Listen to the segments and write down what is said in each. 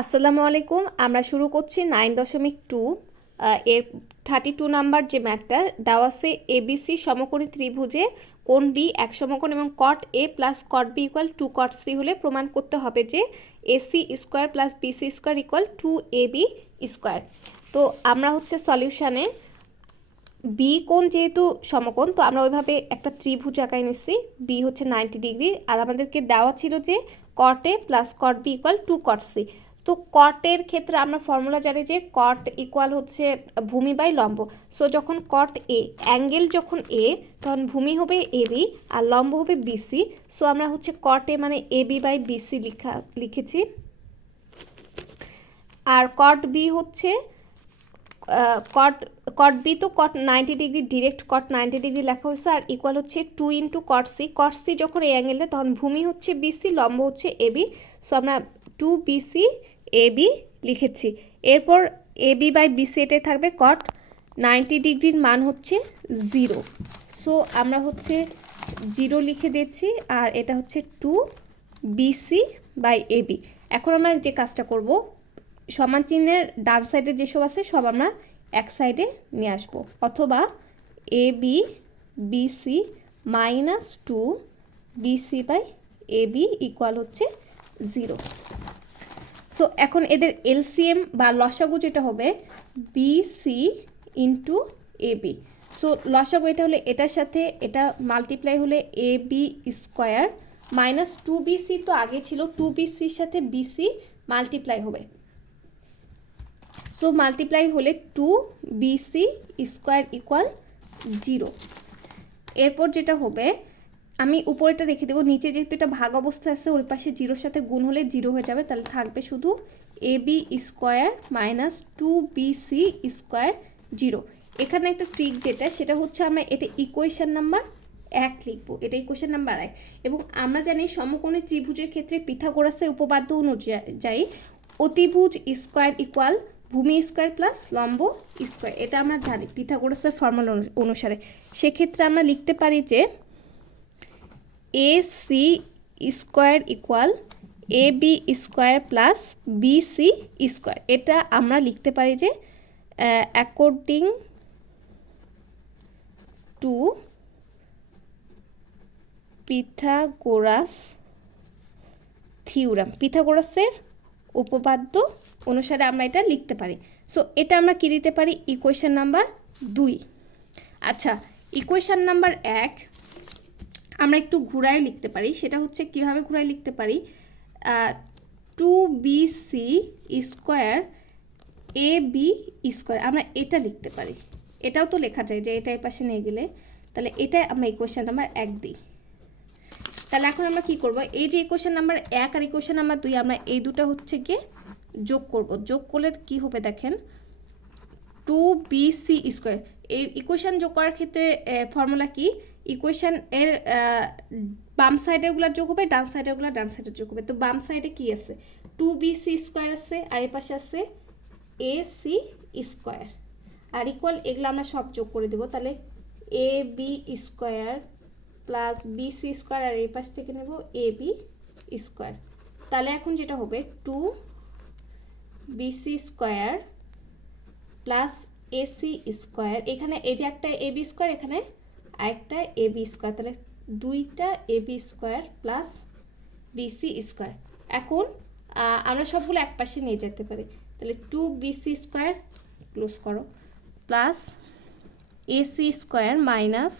আসসালামু আলাইকুম। আমরা শুরু করছি 9.2 এর 32 নাম্বার যে ম্যাথটা দেওয়া আছে। এবিসি সমকোণী ত্রিভুজে কোণ বি এক সমকোণ এবং cot A plus cot B equal 2 cot C হলে প্রমাণ করতে হবে যে AC square plus BC square equal 2ab square. তো আমরা হচ্ছে সলিউশানে বি কোণ যেহেতু সমকোণ, তো আমরা ওইভাবে একটা ত্রিভুজ আঁকায় নিচ্ছি। বি হচ্ছে 90 ডিগ্রি, আর আমাদেরকে দেওয়া ছিল যে cot A plus cot B equal 2 cot C. তো কটের ক্ষেত্রে আমরা ফর্মুলা জানি যে কট ইকুয়াল হচ্ছে ভূমি বাই লম্ব। সো যখন কট এ অ্যাঙ্গেল যখন এ, তখন ভূমি হবে এবি আর লম্ব হবে বিসি। সো আমরা হচ্ছে কট এ মানে এবি বাই বিসি লিখেছি। আর কট বি হচ্ছে কট বি তো cot 90 degree, direct cot 90 degree লেখা হয়েছে, আর ইকুয়াল হচ্ছে 2 into cot C. Cot C যখন এই অ্যাঙ্গেলে, তখন ভূমি হচ্ছে বিসি, লম্ব হচ্ছে এবি। সো আমরা 2 বিসি এবি লিখেছি। এরপর এবি বাই বিসি এটাই থাকবে। কট 90 ডিগ্রির মান হচ্ছে 0। সো আমরা হচ্ছে 0 লিখে দিয়েছি, আর এটা হচ্ছে 2 বিসি বাই এবি। এখন আমরা যে কাজটা করব, সমান চিহ্নের ডান সাইডে যেসব আছে সব আমরা এক সাইডে নিয়ে আসবো, অথবা A B BC minus 2 BC by AB equal হচ্ছে 0। সো এখন এদের এলসিএম বা লসাগু যেটা হবে বিসি ইন্টু এবি। সো লসাগু এটা হলে এটার সাথে এটা মাল্টিপ্লাই হলে এ বি স্কোয়ার মাইনাস 2 বিসি তো আগে ছিল, 2 বিসির সাথে বিসি মাল্টিপ্লাই হবে। সো মাল্টিপ্লাই হলে 2 বিসি স্কোয়ার ইকুয়াল 0। এরপর যেটা হবে, আমি উপরেটা রেখে দেবো, নিচে যেহেতু এটা ভাগ অবস্থায় আছে ওই পাশে 0-র সাথে গুণ হলে 0 হয়ে যাবে, তাহলে থাকবে শুধু A B square minus 2 BC square 0। এখানে একটা ট্রিক যেটা, সেটা হচ্ছে আমরা এটা ইকুয়েশন নাম্বার 1 লিখবো, এটা ইকুয়েশন নাম্বার 1। এবং আমরা জানি সমকোণী ত্রিভুজের ক্ষেত্রে পিথাগোরাসের উপপাদ্য অনুযায়ী অতিভুজ স্কোয়ার ইকুয়াল ভূমি স্কোয়ার প্লাস লম্ব স্কোয়ার, এটা আমরা জানি পিথাগোরাসের ফর্মুলা অনুসারে। সেক্ষেত্রে আমরা লিখতে পারি যে A C square equal A B square plus BC square. এটা আমরা লিখতে পারি যে অ্যাকর্ডিং টু পিথাগোরাস থিওরাম, পিথাগোরাসের উপপাদ্য অনুসারে আমরা এটা লিখতে পারি। সো এটা আমরা কি দিতে পারি, ইকুয়েশন নাম্বার 2। আচ্ছা, ইকুয়েশন নাম্বার 1 আমরা একটু ঘুরায় লিখতে পারি। সেটা হচ্ছে কিভাবে ঘুরায় লিখতে পারি, 2 বিসি স্কোয়ার এ বি স্কোয়ার, আমরা এটা লিখতে পারি। এটাও তো লেখা যায় যে এটা এই পাশে নিয়ে গেলে, তাহলে এটাই আমরা ইকুয়েশন নাম্বার 1 দিই। তাহলে এখন আমরা কি করব, এই যে ইকুয়েশন নাম্বার 1 আর ইকুয়েশন নাম্বার 2 আমরা এই দুটো হচ্ছে গিয়ে যোগ করব। যোগ করলে কি হবে দেখেন, 2 বিসি স্কোয়ার। এই ইকুয়েশন যোগ করার ক্ষেত্রে ফর্মুলা কি, ইকুয়েশন এর বাম সাইডেরগুলো যোগ হবে, ডান সাইডেরগুলো ডান সাইডে যোগ হবে। তো বাম সাইডে কি আছে, 2 বিসি স্কোয়ার আছে, আর এই পাশে আছে এ সি স্কোয়ার, আর ইকুয়াল এগুলো আমরা সব যোগ করে দেবো। তাহলে A B square plus BC square, আর এই পাশ থেকে নেব এ বি স্কোয়ার। তাহলে এখন যেটা হবে 2 BC square plus AC square, এখানে এই যে একটা এ বি স্কোয়ার, এখানে আরেকটা এ বি স্কোয়ার, তাহলে 2টা A B square plus BC square. এখন আমরা সবগুলো এক পাশে নিয়ে যেতে পারি, তাহলে 2 বিসি স্কোয়ার ক্লোজ করো plus AC square minus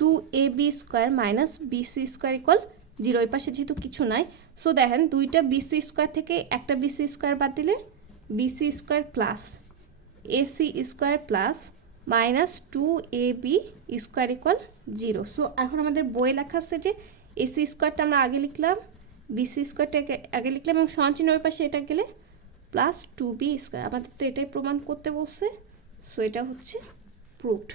2 A B square minus BC square equal 0। এই পাশে যেহেতু কিছু নাই, সো দেখেন 2টা বিসি স্কোয়ার থেকে একটা বিসি স্কোয়ার বাদ দিলে BC square plus AC square plus minus 2 A B square equal 0। So এখন আমাদের বইয়ে লেখা আছে যে এসি স্কোয়ারটা আমরা আগে লিখলাম, বিসি স্কোয়ারটা আগে লিখলাম, এবং সঞ্চিন ওই পাশে এটা গেলে প্লাস 2 বি স্কোয়ার। আমাদের তো এটাই প্রমাণ করতে বলছে, সো এটা হচ্ছে প্রুভড।